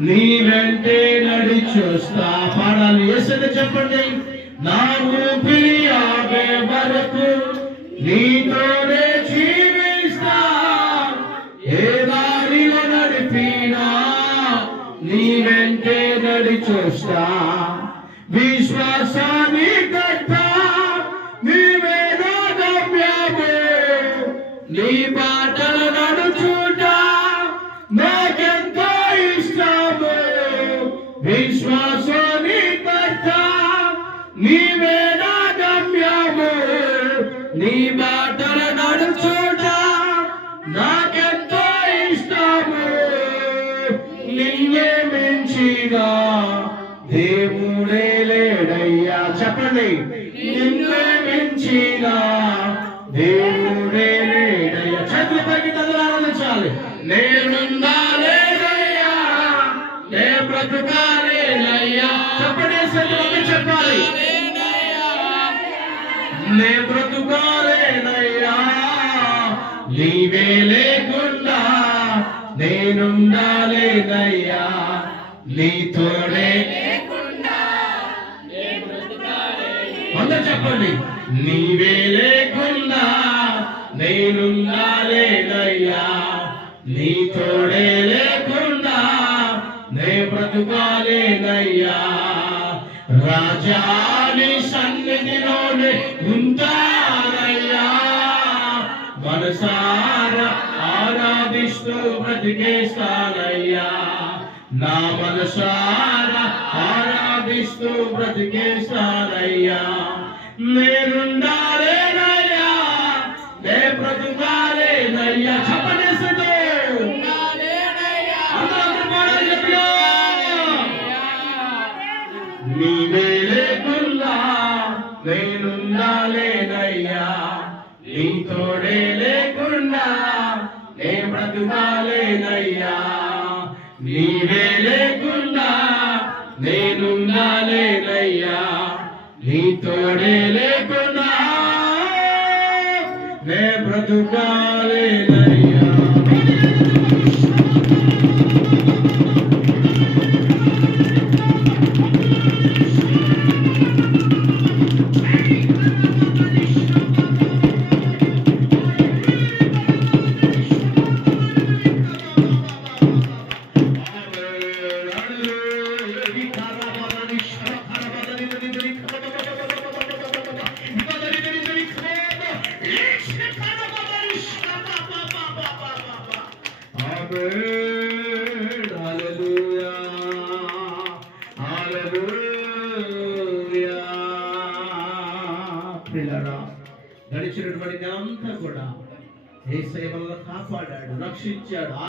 నీ వెంటే నడిచొస్తా. పాడాలి. ఏసని చెప్పండి. నా ఊపిరి ఆగే వరకు నీతోనే జీవిస్తా. ఏ దారిలో నడిపినా నీ వెంటే నడిచొస్తా. విశ్వాసాన్ని కట్టా. నీ వేద గమ్యము. నీ బాటలు నడుచు నీవే నా గమ్యము నీ బాటలు నడుచుట నాకెంతో ఇష్టము. నిన్నే మించిన దేవుడే లేడయ్యా చెప్పండి. నిన్నే మించిన దేవుడే లేడయ్యా చేతులు పైకి తగలాడించాలి నేనున్నా లేదయ్యా నే బ్రతుకా నే బ్రతుకోలేనయ్యా. నీవే లేకుండా నేనుండాలేనయ్యా నీతోనే అందరు చెప్పండి. నీవే లేకుండా నేనుండాలేనయ్యా నీతోడే లేకుండా నే బ్రతుకాలేనయ్యా రాజాని సన్నిధిలోనే ఉంటానయ్యా ఆరాధిస్తూ బ్రతికేస్తానయ్యా. నా మనసార ఆరాధిస్తూ బ్రతికేస్తానయ్యా. నేనుండాలి నేనుండాలేనయ్యా నీతోడే లేకుండా నే బ్రతుకాలేనయ్యా. నీవే లేకుండా నేనుండాలేనయ్యా నీతోడే లేకుండా నే బ్రతుకాలేనయ్యా. గడిచినటువంటి అంతా కూడా ఏ సేవల్లో కాపాడాడు రక్షించాడు